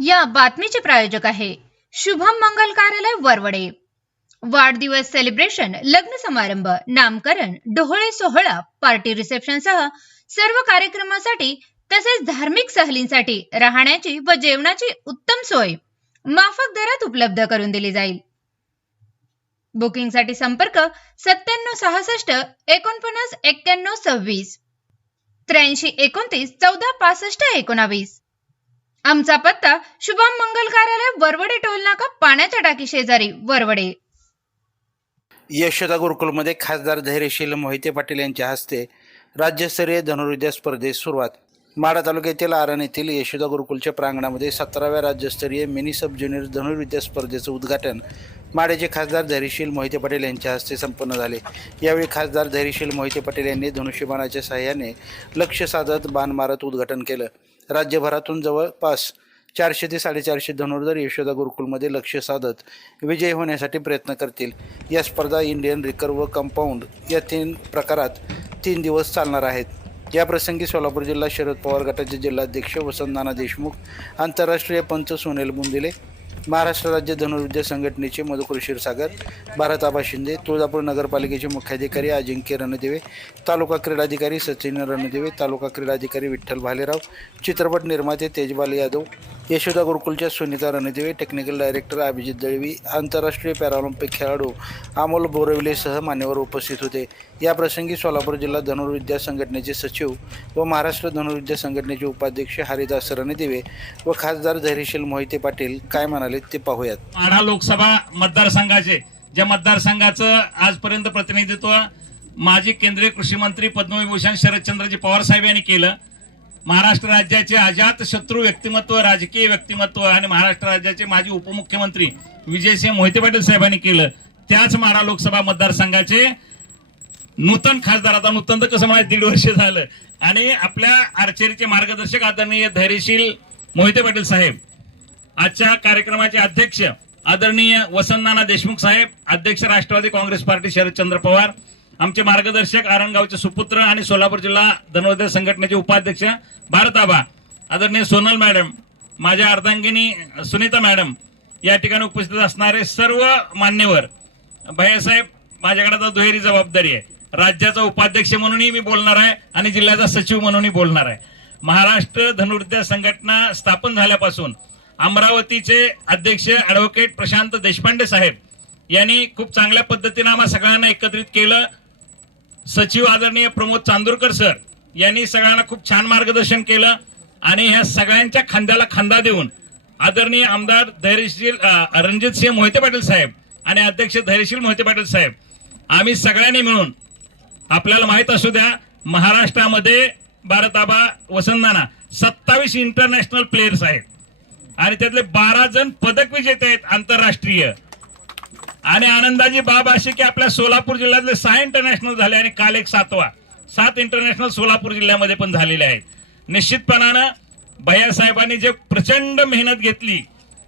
या बातमीचे प्रायोजक आहे शुभम मंगल कार्यालय वरवडे। वाढदिवस सेलिब्रेशन, लग्न समारंभ, नामकरण, डोहाळे सोहळा, पार्टी रिसेप्शन सह सर्व कार्यक्रमासाठी तसेच धार्मिक सहलींसाठी राहण्याची व जेवणाची उत्तम सोय माफक दरात उपलब्ध करून दिली जाईल। बुकिंगसाठी संपर्क 9766 49 91 26 83 29 14 65 19। आमचा पत्ता शुभम मंगल कार्यालय वरवडे टोल नाका पाण्याच्या टाकी शेजारी वरवडे। यशोदा गुरुकुलमध्ये खासदार धैर्यशील मोहिते पाटील यांच्या हस्ते राज्यस्तरीय धनुर्विद्या स्पर्धेस सुरुवात। माढा तालुक्यातील आरण येथील यशोदा गुरुकुलच्या प्रांगणामध्ये 17व्या राज्यस्तरीय मिनी सब ज्युनियर धनुर्विद्या स्पर्धेचं उद्घाटन माढ्याचे खासदार धैर्यशील मोहिते पाटील यांच्या हस्ते संपन्न झाले। यावेळी खासदार धैर्यशील मोहिते पाटील यांनी धनुष्यबाणाच्या सहाय्याने लक्ष्य साधत बाण मारत उद्घाटन केलं। राज्यभरातून जवळपास 400 ते 450 धनुर्धर यशोदा गुरुकुलमध्ये लक्ष साधत विजयी होण्यासाठी प्रयत्न करतील। या स्पर्धा इंडियन रिकर्व कंपाऊंड या 3 प्रकारात 3 दिवस चालणार आहेत। या प्रसंगी सोलापूर जिल्हा शरद पवार गटाचे जिल्हाध्यक्ष वसंत नाना देशमुख, आंतरराष्ट्रीय पंच सोनेल बुंदिले, महाराष्ट्र राज्य धनुर्विद्या संघटनेचे मधुकर क्षीरसागर, भारत आबा शिंदे, तुळजापूर नगरपालिकेचे मुख्याधिकारी अजिंक्य रणदिवे, तालुका क्रीडाधिकारी सचिन रणदिवे, तालुका क्रीडाधिकारी विठ्ठल भालेराव, चित्रपट निर्माते तेजपाल यादव, यशोदा गुरुकुलच्या सुनीता रणदिवे, टेक्निकल डायरेक्टर अभिजित दळवी, आंतरराष्ट्रीय पॅरालिम्पिक खेळाडू अमोल बोरविलेसह मान्यवर उपस्थित होते। या प्रसंगी सोलापूर जिल्हा धनुर्विद्या संघटनेचे सचिव व महाराष्ट्र धनुर्विद्या संघटनेचे उपाध्यक्ष हरिदास रणदिवे व खासदार धैर्यशील मोहिते पाटील काय म्हणाले ते पाहूयात। माढा लोकसभा मतदारसंघाचे ज्या मतदारसंघाचं आजपर्यंत प्रतिनिधित्व माजी केंद्रीय कृषी मंत्री पद्मविभूषण शरदचंद्रजी पवार साहेब यांनी केलं। महाराष्ट्र राज्याचे अजात शत्रू व्यक्तिमत्व, राजकीय व्यक्तिमत्व आणि महाराष्ट्र राज्याचे माजी उपमुख्यमंत्री विजयसिंह मोहिते पाटील साहेबांनी केलं। त्याच माढा लोकसभा मतदारसंघाचे नूतन खासदार, आता नूतन तर कसं मला 1.5 वर्ष झालं, आणि आपल्या आर्चरीचे मार्गदर्शक आदरणीय धैर्यशील मोहिते पाटील साहेब, आजच्या कार्यक्रमाचे अध्यक्ष आदरणीय वसंत नाना देशमुख साहेब, अध्यक्ष राष्ट्रवादी काँग्रेस पार्टी शरदचंद्र पवार, आमचे मार्गदर्शक आरणगावचे सुपुत्र आणि सोलापूर जिल्हा धनुर्विद्या संघटनेचे उपाध्यक्ष भारत आबा, आदरणीय सोनल मॅडम, माझ्या अर्धांगिनी सुनीता मॅडम, या ठिकाणी उपस्थित असणारे सर्व मान्यवर, भैयासाहेब माझ्याकडे आता दुहेरी जबाबदारी आहे, राज्याचा उपाध्यक्ष म्हणूनही मी बोलणार आहे आणि जिल्ह्याचा सचिव म्हणूनही बोलणार आहे। महाराष्ट्र धनुर्विद्या संघटना स्थापन झाल्यापासून अमरावतीचे अध्यक्ष ॲडव्होकेट प्रशांत देशपांडे साहेब यांनी खूप चांगल्या पद्धतीने आम्हा सगळ्यांना एकत्रित केलं। सचिव आदरणीय प्रमोद चांदूरकर सर यांनी सगळ्यांना खूप छान मार्गदर्शन केलं आणि ह्या सगळ्यांच्या खांद्याला खांदा देऊन आदरणीय आमदार धैर्यशील रणजितसिंह मोहिते पाटील साहेब आणि अध्यक्ष धैर्यशील मोहिते पाटील साहेब, आम्ही सगळ्यांनी मिळून, आपल्याला माहित असू द्या, महाराष्ट्रामध्ये भारत आबा वसंत नाना 27 इंटरनॅशनल प्लेयर्स आहेत आणि त्यातले 12 जण पदक विजेते आहेत आंतरराष्ट्रीय। आणि आनंदाची बाब अशी की आपल्या सोलापूर जिल्ह्यातले 6 इंटरनॅशनल झाले आणि काल एक 7 इंटरनॅशनल सोलापूर जिल्ह्यामध्ये पण झालेले आहेत। निश्चितपणानं भैयासाहेबांनी जे प्रचंड मेहनत घेतली,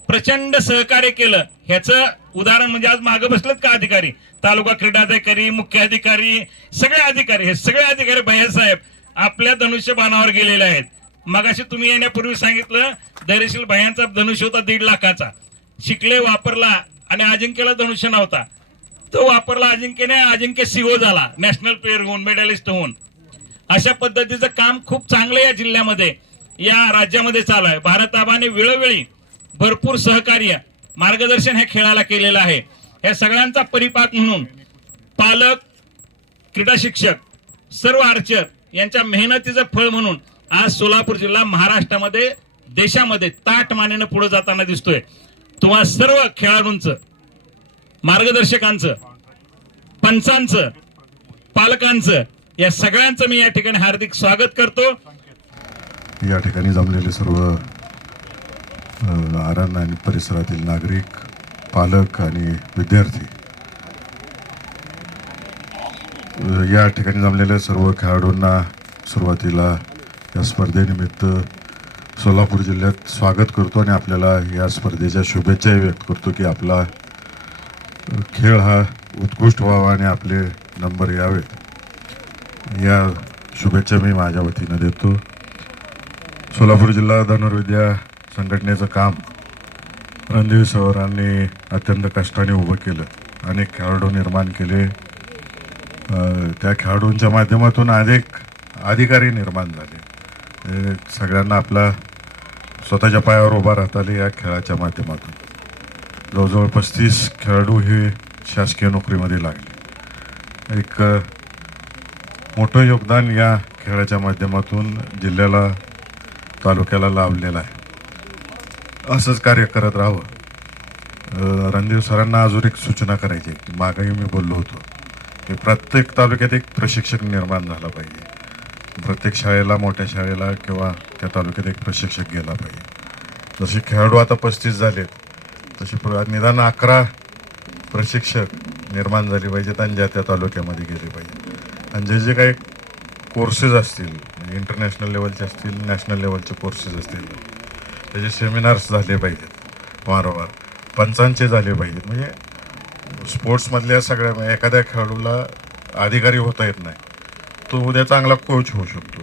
प्रचंड सहकार्य केलं, ह्याचं उदाहरण म्हणजे आज मागे बसलेत का अधिकारी, तालुका क्रीडाधिकारी, मुख्य अधिकारी, सगळे अधिकारी, हे सगळे अधिकारी भैयासाहेब आपल्या धनुष्यबाणावर गेलेले आहेत। मगाशी तुम्ही येण्यापूर्वी सांगितलं धैर्यशील भैयांचा धनुष्य होता 1.5 लाखाचा, शिकले, वापरला आणि अजिंक्यला धनुष्य नव्हता, तो वापरला अजिंक्यने, अजिंक्य सीओ झाला, नॅशनल प्लेअर होऊन, मेडलिस्ट होऊन। अशा पद्धतीचं काम खूप चांगलं या जिल्ह्यामध्ये, या राज्यामध्ये चालू आहे। भारत आबाने वेळोवेळी भरपूर सहकार्य, मार्गदर्शन ह्या खेळाला केलेलं आहे। या सगळ्यांचा परिपाक म्हणून पालक, क्रीडा शिक्षक, सर्व आर्चर यांच्या मेहनतीचं फळ म्हणून आज सोलापूर जिल्हा महाराष्ट्रामध्ये, देशामध्ये ताट मानेनं पुढे जाताना दिसतोय। तुम्हा सर्व खेळाडूंचं, मार्गदर्शकांचं, पंचांचं, पालकांचं, या सगळ्यांचं मी या ठिकाणी हार्दिक स्वागत करतो। या ठिकाणी जमलेले सर्व आरण आणि परिसरातील नागरिक, पालक आणि विद्यार्थी, या ठिकाणी जमलेल्या सर्व खेळाडूंना सुरुवातीला या स्पर्धेनिमित्त सोलापूर जिल्ह्यात स्वागत करतो आणि आपल्याला या स्पर्धेच्या शुभेच्छाही व्यक्त करतो की आपला खेळ हा उत्कृष्ट व्हावा आणि आपले नंबर यावेत, या शुभेच्छा मी माझ्या वतीनं देतो। सोलापूर जिल्हा धनुर्विद्या संघटनेचं काम रणधीर सरांनी अत्यंत कष्टाने उभं केलं. अनेक खेळाडू निर्माण केले. त्या खेळाडूंच्या माध्यमातून अनेक अधिकारी निर्माण झाले. सगळ्यांना आपला स्वतःच्या पायावर उभा राहता आले या खेळाच्या माध्यमातून. जवळजवळ 35 खेळाडू हे शासकीय नोकरीमध्ये लागले. एक मोठं योगदान या खेळाच्या माध्यमातून जिल्ह्याला, तालुक्याला लाभलेलं आहे. असंच कार्य करत राहावं. रणधीर सरांना अजून एक सूचना करायची आहे की मागेही मी बोललो होतो की प्रत्येक तालुक्यात एक प्रशिक्षक निर्माण झाला पाहिजे. प्रत्येक शाळेला, मोठ्या शाळेला किंवा त्या तालुक्यात एक प्रशिक्षक गेला पाहिजे. जसे खेळाडू आता 35 झालेत, तसे निदान 11 प्रशिक्षक निर्माण झाले पाहिजेत आणि त्या तालुक्यामध्ये गेले पाहिजे. आणि जे काही कोर्सेस असतील, इंटरनॅशनल लेवलचे असतील, नॅशनल लेवलचे कोर्सेस असतील, त्याचे सेमिनार्स झाले पाहिजेत वारंवार. पंचांचे झाले पाहिजेत. म्हणजे स्पोर्ट्समधल्या सगळ्या, एखाद्या खेळाडूला अधिकारी होता येत नाही, तो उद्या चांगला कोच होऊ शकतो,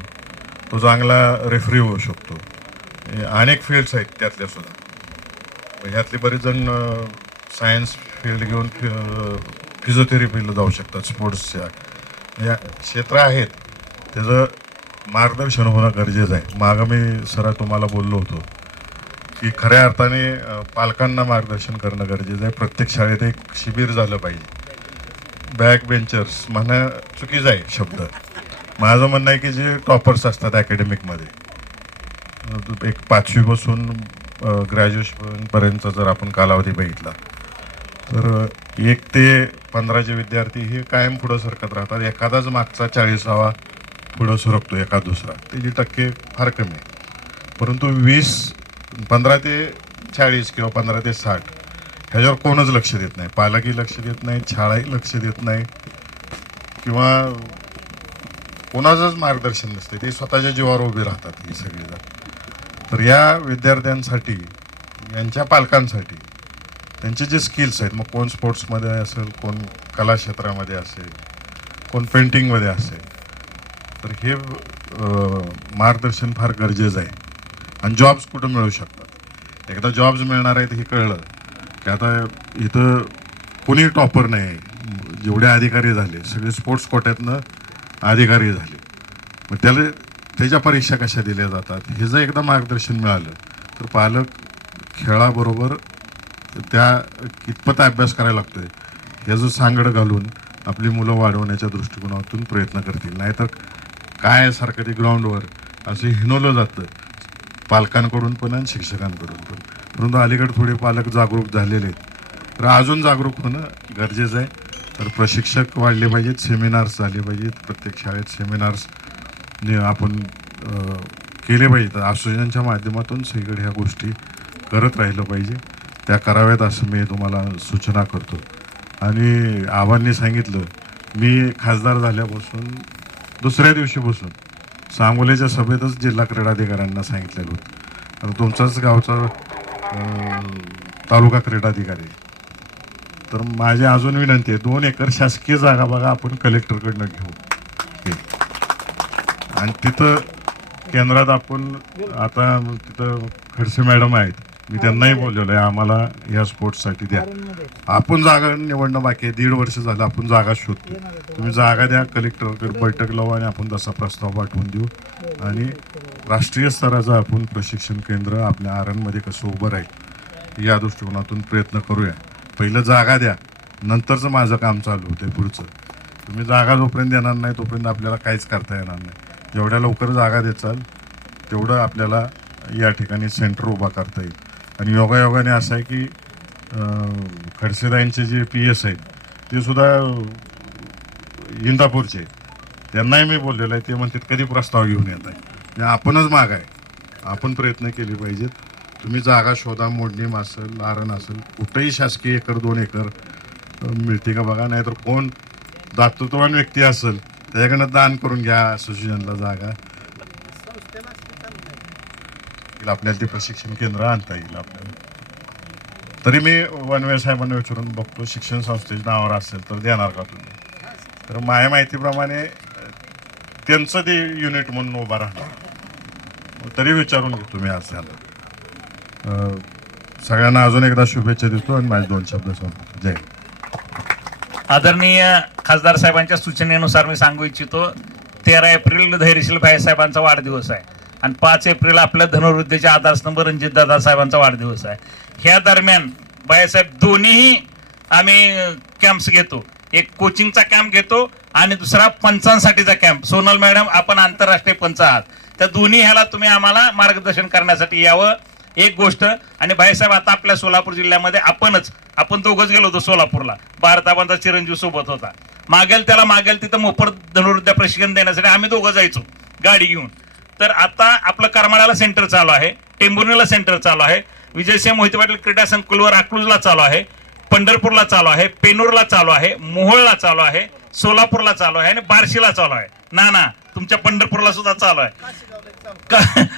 तो चांगला रेफरी होऊ शकतो. अनेक फील्ड्स आहेत त्यातल्या सुद्धा. ह्यातले बरेच जण सायन्स फील्ड घेऊन फिजिओथेरपीला जाऊ शकतात. स्पोर्ट्सच्या या क्षेत्र आहेत, त्याचं मार्गदर्शन होणं गरजेचं आहे. मागं मी सर तुम्हाला बोललो होतो की खऱ्या अर्थाने पालकांना मार्गदर्शन करणं गरजेचं आहे. प्रत्येक शाळेत एक शिबिर झालं पाहिजे. बॅक बेंचर्स म्हणणं चुकीचं आहे शब्द. माझं म्हणणं आहे की जे टॉपर्स असतात अकॅडमिकमध्ये, एक 5वीपासून ग्रॅज्युएशनपर्यंतचा जर आपण कालावधी बघितला तर 1 ते 15चे विद्यार्थी हे कायम पुढं सरकत राहतात. एखादाच मागचा 40वा पुढं सरकतो, एखाद दुसरा. त्याची टक्के फार कमी आहे. परंतु 15 ते 40 किंवा 15 ते 60 ह्याच्यावर कोणच लक्ष देत नाही. पालकही लक्ष देत नाही, शाळाही लक्ष देत नाही, किंवा कोणाचंच मार्गदर्शन नसते. ते स्वतःच्या जीवावर उभे राहतात ही सगळीजण. तर या विद्यार्थ्यांसाठी, यांच्या पालकांसाठी त्यांचे जे स्किल्स आहेत, मग कोण स्पोर्ट्समध्ये असेल, कोण कला क्षेत्रामध्ये असेल, कोण पेंटिंगमध्ये असेल, तर हे मार्गदर्शन फार गरजेचं आहे. आणि जॉब्स कुठं मिळू शकतात. एकदा जॉब्स मिळणार आहेत हे कळलं की आता इथं कोणी टॉपर नाही. जेवढे अधिकारी झाले सगळे स्पोर्ट्स कोट्यातनं अधिकारी झाले. मग त्याच्या परीक्षा कशा दिल्या जातात हे जर एकदा मार्गदर्शन मिळालं तर पालक खेळाबरोबर त्या कितपत अभ्यास करायला लागतोय ह्याचं सांगड घालून आपली मुलं वाढवण्याच्या दृष्टिकोनातून प्रयत्न करतील. नाहीतर काय सारखं ते ग्राउंडवर असं हिनवलं जातं पालकांकडून पण आणि शिक्षकांकडून पण. परंतु अलीकडे थोडे पालक जागरूक झालेले आहेत, तर अजून जागरूक होणं गरजेचं आहे. तर प्रशिक्षक वाढले पाहिजेत, सेमिनार्स झाले पाहिजेत. प्रत्येक शाळेत सेमिनार्स आपण केले पाहिजेत. असोसिएशनच्या माध्यमातून सगळीकडे ह्या गोष्टी करत राहिलं पाहिजे. त्या कराव्यात असं मी तुम्हाला सूचना करतो. आणि आव्हांनी सांगितलं, मी खासदार झाल्यापासून दुसऱ्या दिवशीपासून सांगोल्याच्या सभेतच जिल्हा क्रीडाधिकाऱ्यांना सांगितलेलं होतं. आणि तुमचाच गावचा तालुका क्रीडाधिकारी, तर माझी अजून विनंती आहे, 2 एकर शासकीय जागा बघा आपण कलेक्टरकडनं घेऊ. आणि तिथं केंद्रात आपण आता तिथं खडसे मॅडम आहेत, मी त्यांनाही बोललेलो आहे आम्हाला या स्पोर्ट्ससाठी द्या. आपण जागा निवडणं बाकी आहे. 1.5 वर्ष झालं आपण जागा शोधतो. तुम्ही जागा द्या, कलेक्टरकडे बैठक लावू आणि आपण तसा प्रस्ताव पाठवून देऊ. आणि राष्ट्रीय स्तराचं आपण प्रशिक्षण केंद्र आपल्या आरणमध्ये कसं उभं राहील या दृष्टिकोनातून प्रयत्न करूया. पहिलं जागा द्या, नंतरचं माझं काम चालू होतं पुढचं. तुम्ही जागा जोपर्यंत देणार नाही तोपर्यंत आपल्याला काहीच करता येणार नाही. जेवढ्या लवकर जागा देचाल तेवढं आपल्याला या ठिकाणी सेंटर उभा करता येईल. आणि योगायोगाने असं आहे की खडसेदाईंचे जे PS आहेत ते सुद्धा इंदापूरचे आहेत. त्यांनाही मी बोललेलं आहे. ते म्हणतात कधी प्रस्ताव घेऊन येत आहे. आपणच माग आहे, आपण प्रयत्न केले पाहिजेत. तुम्ही जागा शोधा, मोडणीम असेल, आरण असेल, कुठंही शासकीय 1 एकर 2 एकर मिळते का बघा. नाहीतर कोण दातृत्ववान व्यक्ती असेल त्याच्याकडनं दान करून घ्या असोसिएशनला जागा. आपल्याला ते प्रशिक्षण केंद्र आणता येईल आपल्याला. तरी मी वनवे साहेबांना विचारून बघतो, शिक्षण संस्थेच्या नावावर असेल तर देणार का तुम्ही. तर माझ्या माहितीप्रमाणे त्यांचं ते युनिट म्हणून उभा राहणार. तरी विचारून घेतो मी आज त्याला. सगळ्यांना अजून एकदा शुभेच्छा देतो आणि माझे 2 शब्द सांगतो. जय हिंद. आदरणीय खासदार साहेबांच्या सूचनेनुसार मी सांगू इच्छितो, 13 एप्रिल धैर्यशील भाईसाहेबांचा वाढदिवस आहे आणि 5 एप्रिल आपल्या धनुर्विद्येचे आधारस्तंभ रणजितदादा साहेबांचा वाढदिवस आहे. ह्या दरम्यान बाळासाहेब दोन्हीही आम्ही कॅम्प्स घेतो. एक कोचिंगचा कॅम्प घेतो आणि दुसरा पंचांसाठीचा कॅम्प. सोनल मॅडम, आपण आंतरराष्ट्रीय पंच आहात, त्या दोन्ही ह्याला तुम्ही आम्हाला मार्गदर्शन करण्यासाठी यावं. एक गोष्ट. आणि भाईसाहेब, आता आपल्या सोलापूर जिल्ह्यामध्ये आपण दोघंच गेलो होतो सोलापूरला. भारताबांचा चिरंजीव सोबत होता. मागेल तिथं मोफत धनुर्विद्या प्रशिक्षण देण्यासाठी आम्ही दोघं जायचो गाडी घेऊन. तर आता आपलं करमाळ्याला सेंटर चालू आहे, टेंभुर्णीला सेंटर चालू आहे, विजयसिंह मोहिते पाटील क्रीडा संकुलवर अकलूजला चालू आहे, पंढरपूरला चालू आहे, पेनूरला चालू आहे, मोहोळला चालू आहे, सोलापूरला चालू आहे आणि बार्शीला चालू आहे. ना तुमच्या पंढरपूरला सुद्धा चालू आहे.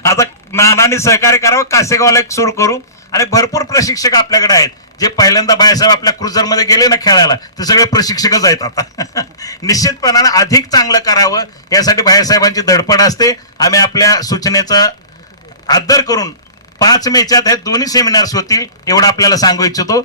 आता नानांनी सहकार्य करावं, कासेगावला एक सुरू करू. आणि भरपूर प्रशिक्षक आपल्याकडे आहेत, जे पहिल्यांदा बाळासाहेब आपल्या क्रुझरमध्ये गेले ना खेळायला, ते सगळे प्रशिक्षकच आहेत. आता निश्चितपणाने अधिक चांगलं करावं यासाठी बाळासाहेबांची धडपड असते. आम्ही आपल्या सूचनेचा आदर करून 5 मेच्यात हे दोन्ही सेमिनार्स होतील एवढं आपल्याला सांगू इच्छितो.